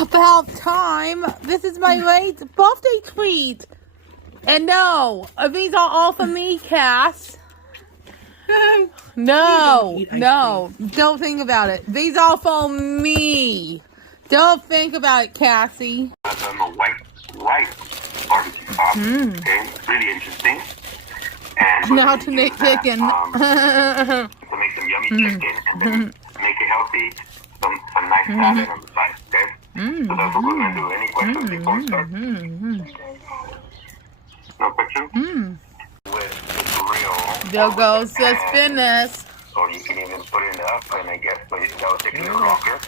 About time. This is my late birthday treat. And no, these are all for me, Cass. No, don't think about it. These are for me. Don't think about it, Cassie. I'm a white barbecue sauce. Okay, really interesting. And Now to make chicken. To make some yummy chicken and then make it healthy. Some nice salad on the side. Okay. So that's what we're gonna do. Any questions before we start? No questions? With the grill. There goes the spinach. Or you can even put it in the oven, I guess, but that will take a little longer.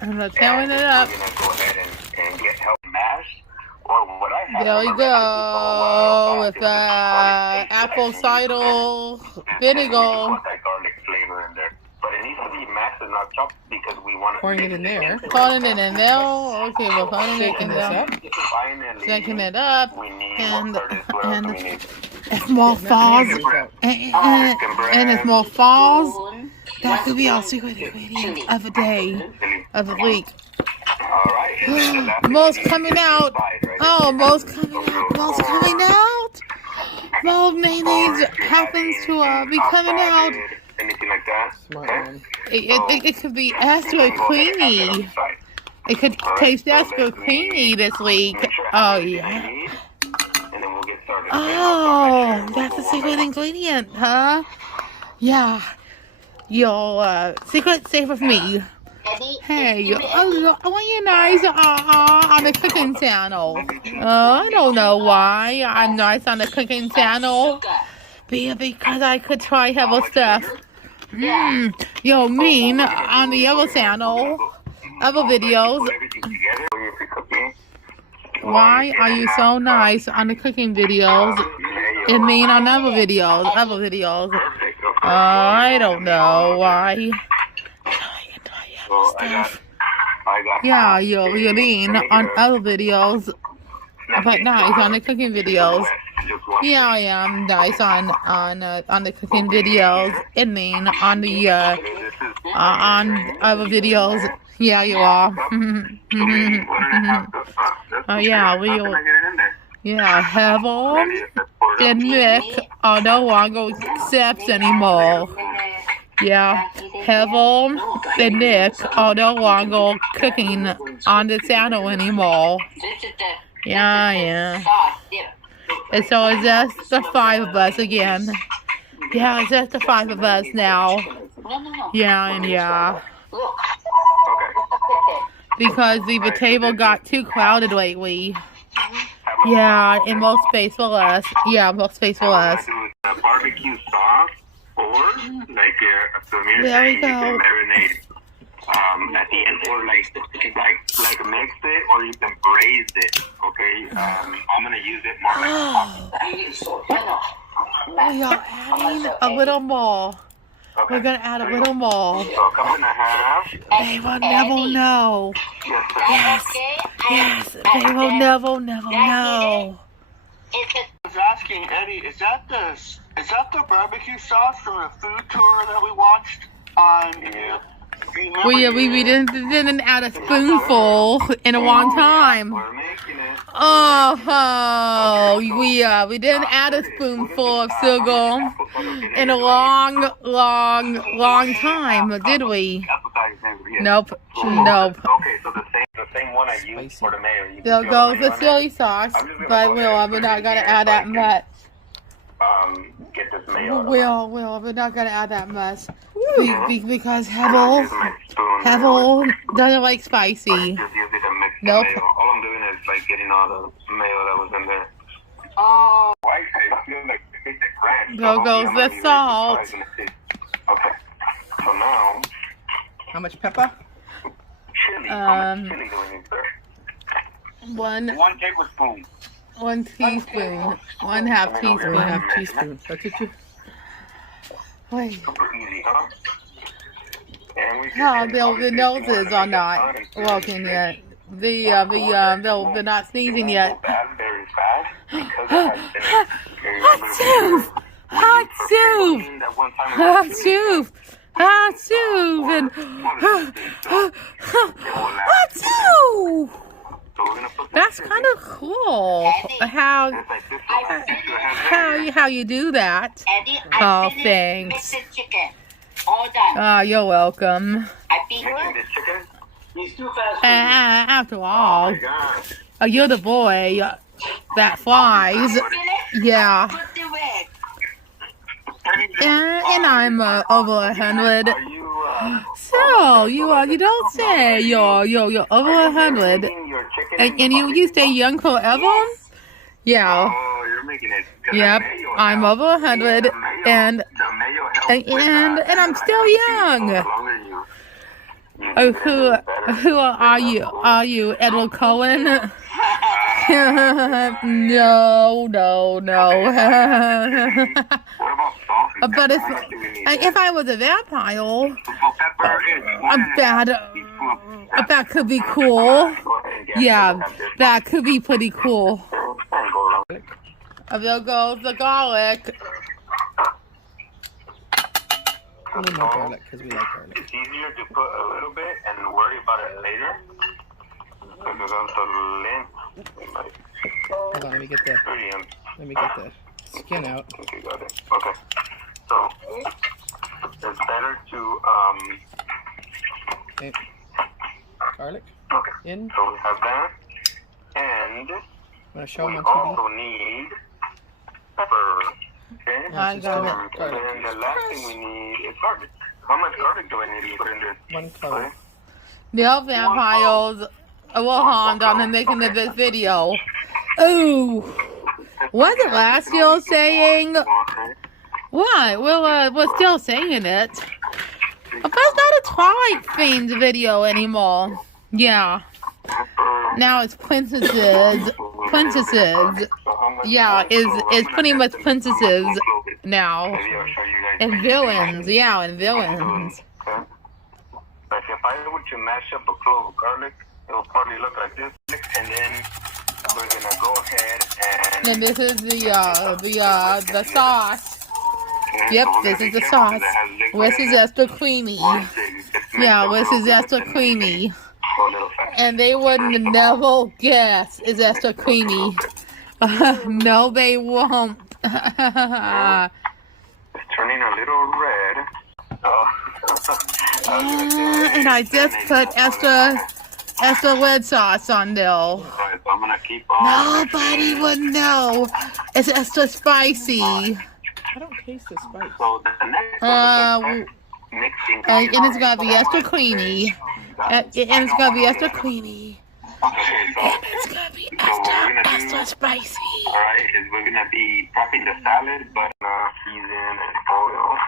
I'm tearing it up. We're gonna go ahead and get help mash. Or what I have. There you go with apple cider vinegar. That garlic flavor in there. But it needs to be mashed and not chopped because we want to pouring it in there. Pouring it in there. Okay, we're pouring it in there. Shaking it up. And if more falls, and if more falls, that could be our secret ingredient of the day, of the week. Mo's coming out. Oh, Mo's coming out. Mo mayonnaise happens to be coming out. Anything like that? It could be extra creamy. It could taste extra creamy this week. Oh, yeah. Oh, that's the secret ingredient, huh? Yeah. Your secret stay with me. Hey, I want you nice on the cooking channel. I don't know why I'm nice on the cooking channel. Because I could try herbal stuff. You're mean on the other channel. Other videos. Why are you so nice on the cooking videos and mean on other videos? I don't know why. Yeah, you're mean on other videos, but nice on the cooking videos. Yeah, I am nice on the cooking videos and mean on the on other videos. Yeah, you are. Oh yeah, Hevel and Nick are no longer accepts anymore. Yeah, Hevel and Nick are no longer cooking on the channel anymore. Yeah. And so it's just the 5 of us again. Yeah, it's just the 5 of us now. Yeah. Because the table got too crowded lately. Yeah, and more space for us. Barbecue sauce or like a familiar there we you go. can marinate at the end or like mix it or you can braise it. Okay, I'm gonna use it more like We are adding a little more. Okay. We're gonna add a little more. So a cup and a half. They will never know. Yes. They will never know. I was asking Eddie, is that the barbecue sauce from the food tour that we watched on? We didn't add a spoonful in a long time. We're making it. Oh, we didn't add a spoonful of sugar in a long time, did we? Nope. Okay, so the same one I used for the mayo. There goes the chili sauce, but we're not gonna add that much. Get this mayo. We're not gonna add that much because Hevel doesn't like spicy. Just use it to mix the Nope. mayo. All I'm doing is like getting all the mayo that was in there. Oh, I feel like it's a grand. There goes the salt. Okay, so now How much pepper? chili. How much chili do we need, sir? 1 tablespoon. 1 teaspoon. 1/2 teaspoon. 1/2 teaspoon. That's it. Wait. Super easy, huh? And we No, the noses are not working yet. They're not sneezing yet. Very fast because it has been Hot soup! And hot That's kind of cool. How It's like this one. Put your hand how you do that? Eddie, Oh, I finished thanks. with the chicken. All done. Ah, you're welcome. I beat making this chicken. He's too fast. After Oh all, my gosh. you're the boy that flies. Yeah. Put the red. And I'm over 100. Are you So you don't say you're over 100, making your chicken and you stay young forever. Yeah. Oh, you're making it. 'cause Yep. the mayo I'm helps. over 100, The mayo- and the mayo helps and with and, that. and I'm still young. The longer you Oh, do it, the better. who are you? Are you Edward Cullen? No. What about salt? But How much do we need? if I was a vampire, So pepper is one teaspoon. that could be cool. Go ahead and get Yeah, it. that could be pretty cool. And go around. There goes the garlic. A little more garlic because we like garlic. It's easier to put a little bit and worry about it later. Because I'm so lint. Like, Hold on, let me get the skin out. Okay, got it. Okay. So, it's better to, Okay. Garlic okay. in. So we have that. And Want to show we them on TV? also need pepper. Okay? I got it. And then the last thing we need is garlic. How much garlic do I need to put in this? 1 clove. The other vampires were harmed on making of this video. Ooh, what's the last year saying? Okay. What? We're still saying it. But it's not a Twilight themed video anymore. Yeah. Now it's princesses. Princesses. Yeah, is pretty much princesses now. Maybe I'll show you guys. And villains. Yeah, and villains. Okay. Like if I were to mash up a clove of garlic, it will probably look like this. And then we're gonna go ahead and. And this is the sauce. Okay, Yep, so we're this gonna is be the careful 'cause sauce. it has liquid This in is it. extra creamy. Once it gets mixed Yeah, up this a is little extra bit, creamy. go a little faster. And they would never guess it's extra creamy. No, they won't. It's turning a little red. Oh. And I just put extra red sauce on there. Alright, so I'm gonna keep on. Nobody would know. It's extra spicy. I don't taste the spice. So the next mixing. And it's gonna be extra creamy. And it's gonna be extra creamy. Okay, so It's gonna be what we're gonna do, extra spicy. alright, is we're gonna be prepping the salad, but season and oil.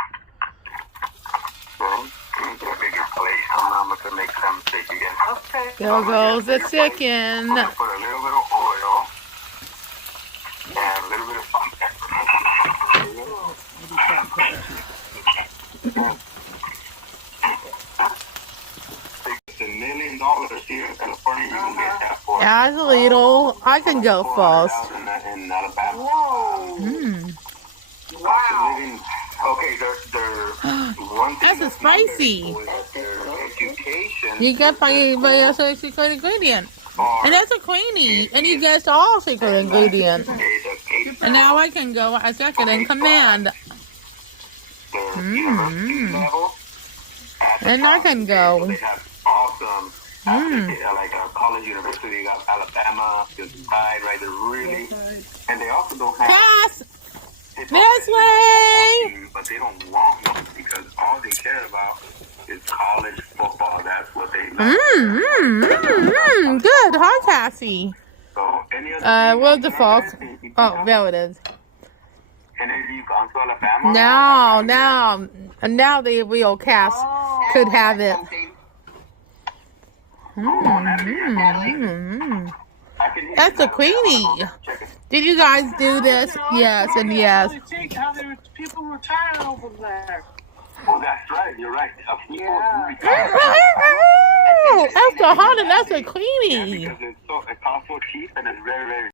So, I'm gonna make a plate. I'm gonna make some steak again. Okay. There goes the chicken. I'm gonna put a little bit of oil and a little bit of salt and pepper. It's $1 million here in California. You can get that for As a little, I can go first. in Alabama. Mmm. Wow. Okay, they're one thing That's a spicy. their education. You get my secret ingredient. And that's a queenie. And you guessed all secret ingredient. And now I can go a second in command. And I can go. They have awesome, like a college university. You got Alabama, just right there, really. And they also don't have. Pass! This way! But they don't want one because all they care about is college football. That's what they love. Good. Hi, Cassie. So, any other Where's the fork? Oh, there it is. Any of you gone to Alabama? Now the real Cass could have it. That's a queenie. Did you guys do this? Yes and yes. People retired over there. Oh, that's right. You're right. People That's a hot and that's a queenie. because it costs so cheap and it's very, very